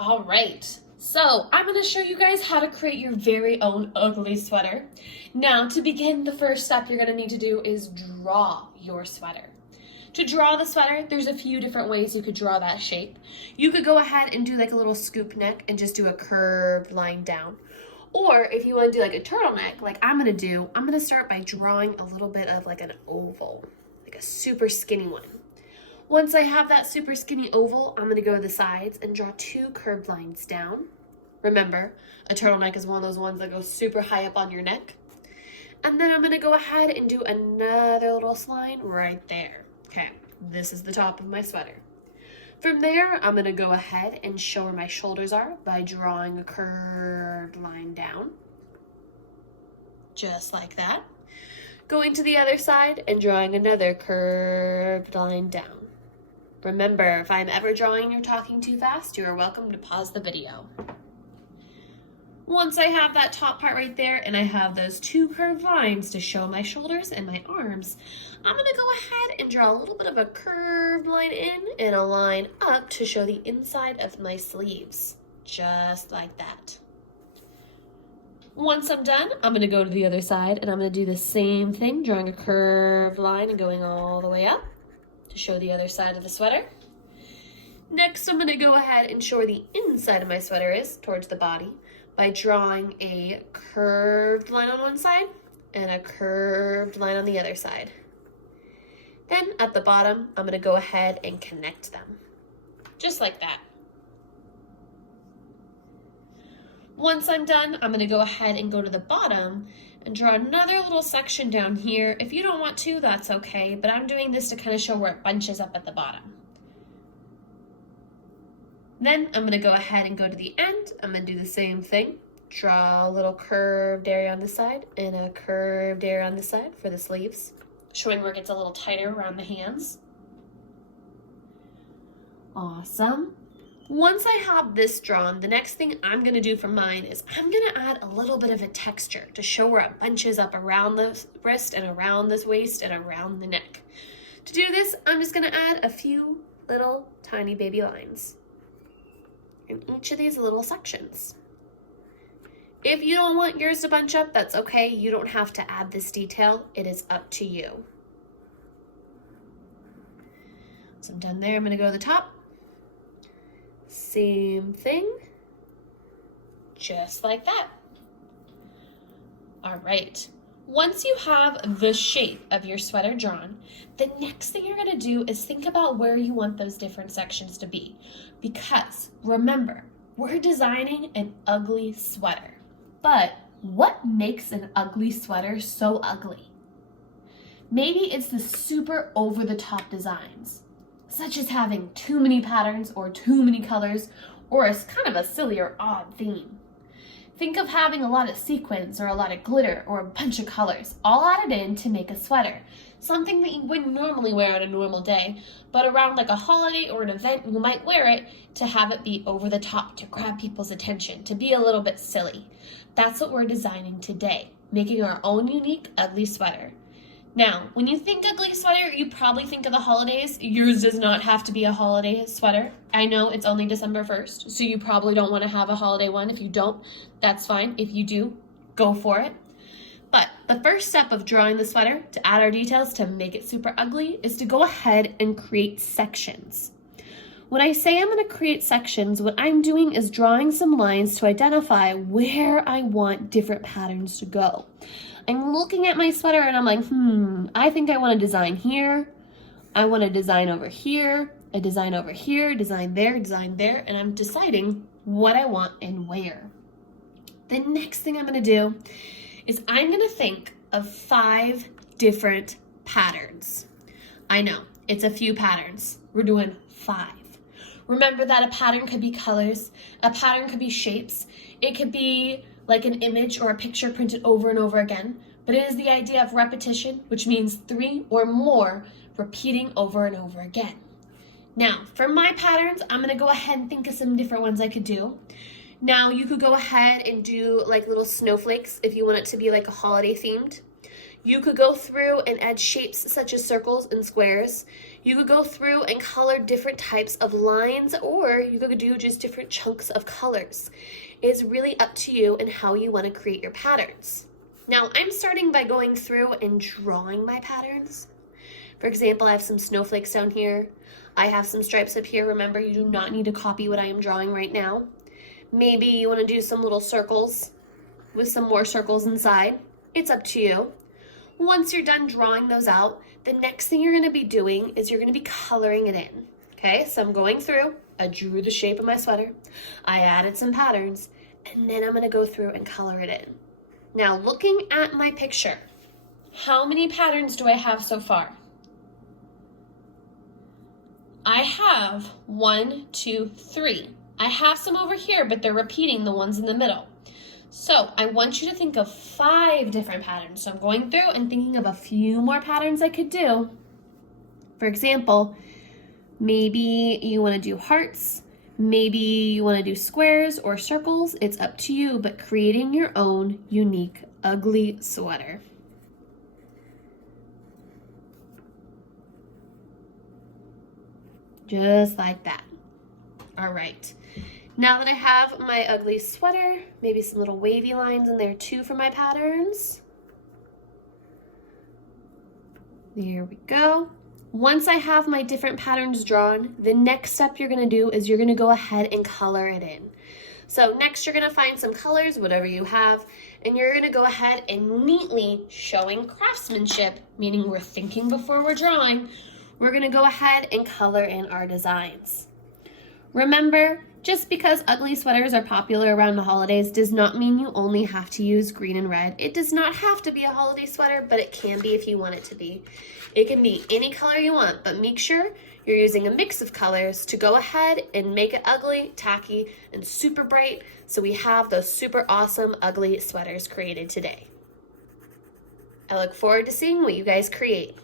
All right, so I'm going to show you guys how to create your very own ugly sweater. Now, to begin, the first step you're going to need to do is draw your sweater. To draw the sweater, there's a few different ways you could draw that shape. You could go ahead and do like a little scoop neck and just do a curved line down. Or if you want to do like a turtleneck, like I'm going to start by drawing a little bit of like an oval, like a super skinny one. Once I have that super skinny oval, I'm going to go to the sides and draw two curved lines down. Remember, a turtleneck is one of those ones that goes super high up on your neck. And then I'm going to go ahead and do another little line right there. Okay, this is the top of my sweater. From there, I'm going to go ahead and show where my shoulders are by drawing a curved line down. Just like that. Going to the other side and drawing another curved line down. Remember, if I'm ever drawing or talking too fast, you are welcome to pause the video. Once I have that top part right there and I have those two curved lines to show my shoulders and my arms, I'm going to go ahead and draw a little bit of a curved line in and a line up to show the inside of my sleeves, just like that. Once I'm done, I'm going to go to the other side and I'm going to do the same thing, drawing a curved line and going all the way up to show the other side of the sweater. Next, I'm going to go ahead and show where the inside of my sweater is, towards the body, by drawing a curved line on one side and a curved line on the other side. Then at the bottom, I'm going to go ahead and connect them, just like that. Once I'm done, I'm going to go ahead and go to the bottom and draw another little section down here. If you don't want to, that's okay, but I'm doing this to kind of show where it bunches up at the bottom. Then I'm going to go ahead and go to the end. I'm going to do the same thing. Draw a little curved area on the side and a curved area on the side for the sleeves, showing where it gets a little tighter around the hands. Awesome. Once I have this drawn, the next thing I'm going to do for mine is I'm going to add a little bit of a texture to show where it bunches up around the wrist and around this waist and around the neck. To do this, I'm just going to add a few little tiny baby lines in each of these little sections. If you don't want yours to bunch up, that's okay. You don't have to add this detail. It is up to you. So I'm done there. I'm going to go to the top. Same thing, just like that. All right, once you have the shape of your sweater drawn, the next thing you're gonna do is think about where you want those different sections to be. Because remember, we're designing an ugly sweater. But what makes an ugly sweater so ugly? Maybe it's the super over-the-top designs, such as having too many patterns or too many colors, or as kind of a silly or odd theme. Think of having a lot of sequins or a lot of glitter or a bunch of colors all added in to make a sweater. Something that you wouldn't normally wear on a normal day, but around like a holiday or an event, you might wear it to have it be over the top, to grab people's attention, to be a little bit silly. That's what we're designing today, making our own unique ugly sweater. Now, when you think ugly sweater, you probably think of the holidays. Yours does not have to be a holiday sweater. I know it's only December 1st, so you probably don't want to have a holiday one. If you don't, that's fine. If you do, go for it. But the first step of drawing the sweater to add our details to make it super ugly is to go ahead and create sections. When I say I'm going to create sections, what I'm doing is drawing some lines to identify where I want different patterns to go. I'm looking at my sweater and I'm like, I think I want to design here. I want to design over here, a design over here, design there, and I'm deciding what I want and where. The next thing I'm going to do is I'm going to think of 5 different patterns. I know, it's a few patterns. We're doing 5. Remember that a pattern could be colors, a pattern could be shapes, it could be like an image or a picture printed over and over again, but it is the idea of repetition, which means 3 or more repeating over and over again. Now, for my patterns, I'm going to go ahead and think of some different ones I could do. Now, you could go ahead and do like little snowflakes if you want it to be like a holiday themed. You could go through and add shapes such as circles and squares. You could go through and color different types of lines, or you could do just different chunks of colors. It's really up to you and how you want to create your patterns. Now, I'm starting by going through and drawing my patterns. For example, I have some snowflakes down here. I have some stripes up here. Remember, you do not need to copy what I am drawing right now. Maybe you want to do some little circles with some more circles inside. It's up to you. Once you're done drawing those out, the next thing you're going to be doing is you're going to be coloring it in. Okay, so I'm going through, I drew the shape of my sweater, I added some patterns, and then I'm going to go through and color it in. Now, looking at my picture, how many patterns do I have so far? I have 1, 2, 3. I have some over here, but they're repeating the ones in the middle. So I want you to think of 5 different patterns. So I'm going through and thinking of a few more patterns I could do. For example, maybe you want to do hearts, maybe you want to do squares or circles. It's up to you, but creating your own unique ugly sweater. Just like that. All right. Now that I have my ugly sweater, maybe some little wavy lines in there too for my patterns. There we go. Once I have my different patterns drawn, the next step you're going to do is you're going to go ahead and color it in. So next you're going to find some colors, whatever you have, and you're going to go ahead and neatly, showing craftsmanship, meaning we're thinking before we're drawing, we're going to go ahead and color in our designs. Remember, just because ugly sweaters are popular around the holidays does not mean you only have to use green and red. It does not have to be a holiday sweater, but it can be if you want it to be. It can be any color you want, but make sure you're using a mix of colors to go ahead and make it ugly, tacky, and super bright so we have those super awesome ugly sweaters created today. I look forward to seeing what you guys create.